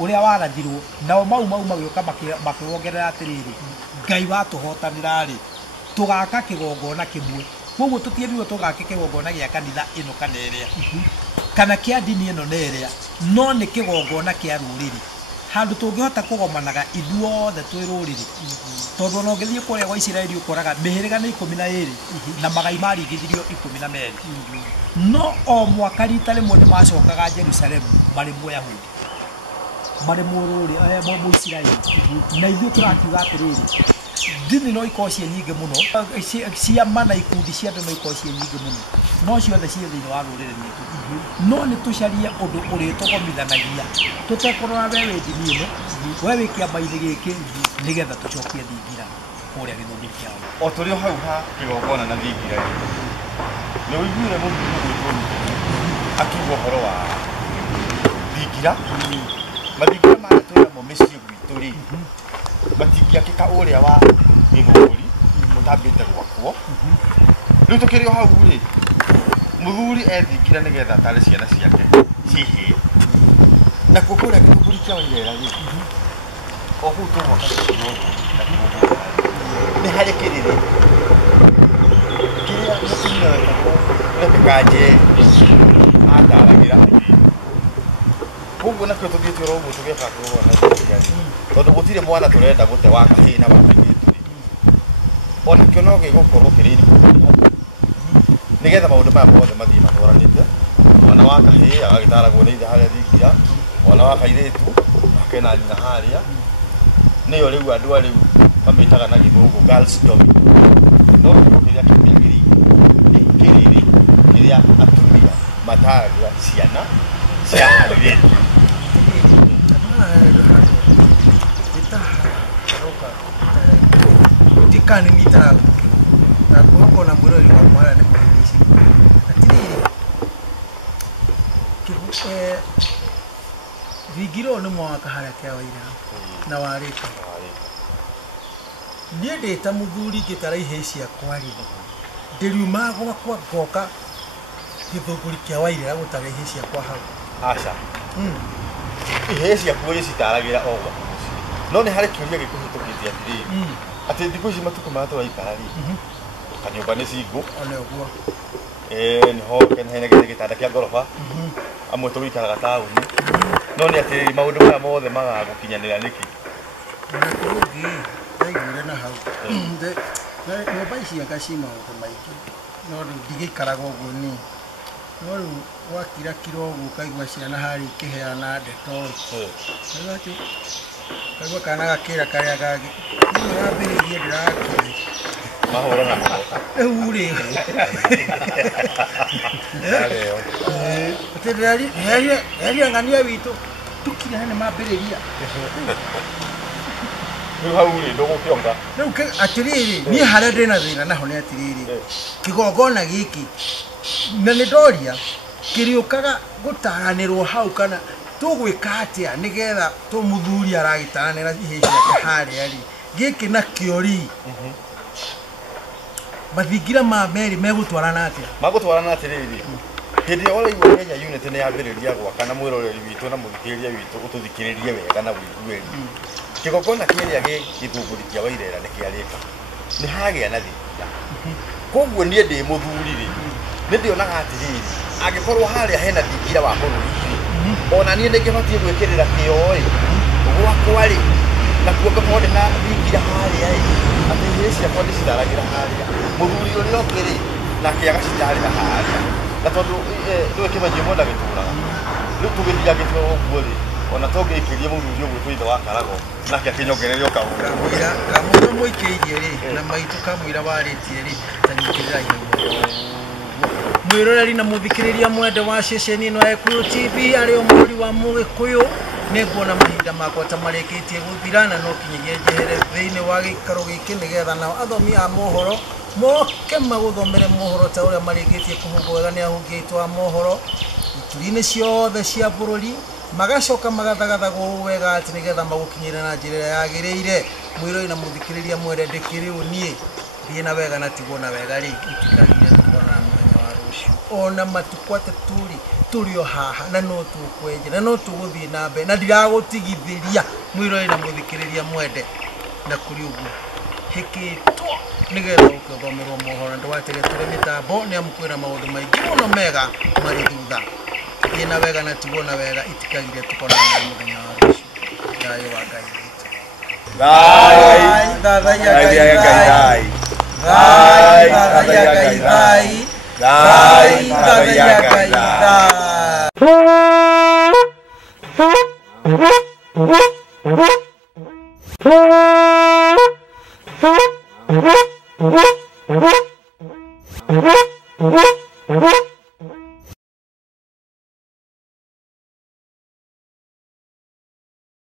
ũrĩa warathirwo, nao mau magĩũka makĩwongerera atĩrĩrĩ, Ngai watũhotanĩra rĩ tũgaka kĩgongona kĩmwe. Koguo tũtiĩrirwo tũgake kĩgongona gĩa kanitha ĩno kana ĩrĩa kana kĩa ndini ĩno na ĩrĩa, no nĩ kĩgongona kĩa rũrĩrĩ, handũ tũngĩhota kũgomanaga ithuothe twĩ rũrĩrĩ. Tondũ ona ũngĩthiĩ kũrĩa gwa Isiraeli ũkoraga mĩhĩrĩga nĩ 12 na magai maringithirio 12, no o mwaka rita rĩmwe nĩ macokaga Jerusalemu marĩ Mũyahudi, marĩ Mũisiraeli. Na ithuĩ tũrakiuga atĩrĩrĩ, ndini no ikorwo ciĩ nyingĩ mũno, ciama na ikundi cia andũ no ikorwo ciĩ nyingĩ mũno, no ciothe ciĩ thĩinĩ wa rũrĩrĩ rwitũ. No nĩ tũcarie ũndũ ũrĩtũgomithanagia tũtekũrora we wĩ ndini ĩno, we wĩ kĩama-inĩ gĩkĩ, nĩgetha tũcokie thingira kũrĩa gĩthũngũri kĩao. O tũrĩ o hau ha kĩgongona na thingira rĩ, nĩ ũiguire mũthuri gwĩtwo akiuga ũhoro wa thingira. Mathingira maya twĩnamo mĩciĩ gwitũ rĩ, matingĩakĩka ũrĩa wa gĩthũngũri ũtambĩte gwakwo. Rĩu tũkĩrĩ o hau rĩ, mũthuri ethingira nĩgetha atare ciana ciake cihĩ. Nakuo kũrĩa gĩthũngũri kĩa Wairera rĩ, o kũu tũgwaka nĩ harĩ kĩrĩrĩ kĩrĩa mũtumia wetagwo Rebeka Njeri ataragĩra airĩtu. Koguo nakĩo tũthiĩte oro ũguo tũgĩaka kĩgongona na thingira, tondũ gũtirĩ mwana tũrenda gũte wa kahĩĩ na wa kairĩtu rĩ, onakĩo no gĩgũkorwo kĩrĩ nĩgetha maũndũ maya mothe mathiĩ matwaranĩte. Mwana wa kahĩĩ agagĩtaragwo nĩ ithe harĩa thingira, mwana wa kairĩtu nake na nyina harĩa. Nĩyo rĩu andũ a rĩu mamĩtaga na gĩthũngũ girls dormitory. No gĩko kĩrĩa kĩrĩrĩ kĩrĩa atumia mataragĩra ciana cia airĩtu. Ndikani nitaraguke na kuhoko na mwirori wa mwana nĩ mũhĩndĩci atirĩrĩ thingira ũyũ nĩ mwaka harĩa kĩa Wairera na warĩka. Niĩ ndĩ ta mũthuri ngĩtara ihĩĩ ciakwa rĩ, ndĩriuma gwakwa ngoka gĩthũngũri kĩa Wairera gũtara ihĩĩ ciakwa hau. Aca ihĩĩ ciaku ũrĩcitaragĩra o gwaku mũciĩ, no nĩ harĩ kĩũria gĩkũhĩtũkĩte atĩrĩrĩ, atĩ thikũ ici matukũ marĩa tũraikara rĩ, kanyũmba nĩ cingũ, ona ũguo nĩho hena gĩtanda kĩa ngoroba, amwe tũgĩikaraga taũni. No nĩ atĩrĩrĩ, maũndũ maya mothe magagũkinyanĩra nĩkĩ? Nakũngĩ ndaiguire na hau nyũmba ici anga ci maũndũ maingĩ, no rĩu ndigĩikaraga ũguo niĩ. No rĩu gwakira ũguo kaigua ciana harĩa ikĩheana ndeto, kaigua kana gakĩra karĩa gangĩ ĩno yambĩrĩirie ndĩrakĩrĩ mahũrana rĩu rĩ atĩ ng'ania witũ tukire nĩ mambĩrĩria rĩu hau rĩ ndũgũkĩonga. Rĩu atĩrĩrĩ, niĩ harĩa ndĩna thĩna naho nĩ atĩrĩrĩ, kĩgongona gĩkĩ na nĩ ndoria kĩrĩũkaga gũtaranĩrwo hau kana tũgwĩka atĩa nĩgetha mũthuri aragĩtaranĩra ihĩĩ ciake harĩa rĩ, gĩkĩ nakĩo rĩ mathingira ma merĩ megũtwarana atĩa? Magũtwarana atĩrĩrĩ, hĩndĩ ĩrĩa ũraigua Kenya Unity nĩ yambĩrĩria gwaka na mwĩroreri witũ na mũthikĩrĩria witũ gũtũthikĩrĩria wega na wĩiguĩri, kĩgongona kĩrĩa gĩthũngũri kĩa Wairera nĩ kĩarĩka, nĩ hagĩa na thingira. Koguo niĩ ndĩ mũthuri rĩ, nĩ ndĩonaga atĩrĩrĩ, angĩkorwo harĩa hena thingira wa bũrũri, ona niĩ nĩngĩbatiĩ gwĩkĩrĩra kĩo rĩ gwakwa rĩ, nakuo ngakorwo ndĩ na thingira harĩa rĩ, atĩ ihĩĩ ciakwa ndĩcitaragĩra harĩa, mũthuri ũrĩa ũngĩ rĩ nake agacitarĩra harĩa. Na tondũ nĩwe Kĩmenyio mwe ndagĩtũraga, rĩu tũgĩthiagĩte ũguo rĩ, ona tũngĩikĩria mũthuri ũguo twĩthe wa Karago nake akĩnyongererio kaũndũ kamwĩra mũikĩirie rĩ na maitũ kamwĩra warĩtie rĩ ta nyingĩrĩra mwĩroreri na mũthikĩrĩria mwende wa ceceni ĩno ya Gĩkũyũ TV arĩ o mũri wa Mũgĩkũyũ nĩnguona mahinda makwa ta marĩkĩtie gũthira na no kinyagia njehere thĩinĩ wa gĩikaro gĩkĩ nĩgetha nao athomi a mohoro moke magũthomere mohoro ta ũrĩa marĩkĩtie kũhũngwo wega nĩ ahũngi aitũ a mohoro ituri-inĩ ciothe cia bũrũri magacoka magathagathagwo wega atĩ nĩgetha magũkinyĩra na njĩra ĩrĩa yagĩrĩire mwĩroreri na mũthikĩrĩria mwende ndĩkĩrĩ ũniĩ thiĩ na wega na tigwo na wega rĩ itikagire tũkorana mũthenya wa rũciũ ona matukũ atatũ tũrĩ o haha na no tũkwenja na no tũgũthiĩ na mbere na ndiragũtigithĩria mwĩroreri na mũthikĩrĩria mwende na kũrĩ ũguo hĩkĩtwo nĩgetha ũkĩthomerwo mohoro ndũgatege tũrĩ mĩtambo nĩ amu kwĩna maũndũ maingĩ mũno mega marĩ thutha thiĩ na wega na tigwo na wega itikagire tũkorana mũthenya wa rũciũ thayũ wa Ngai witũ Thai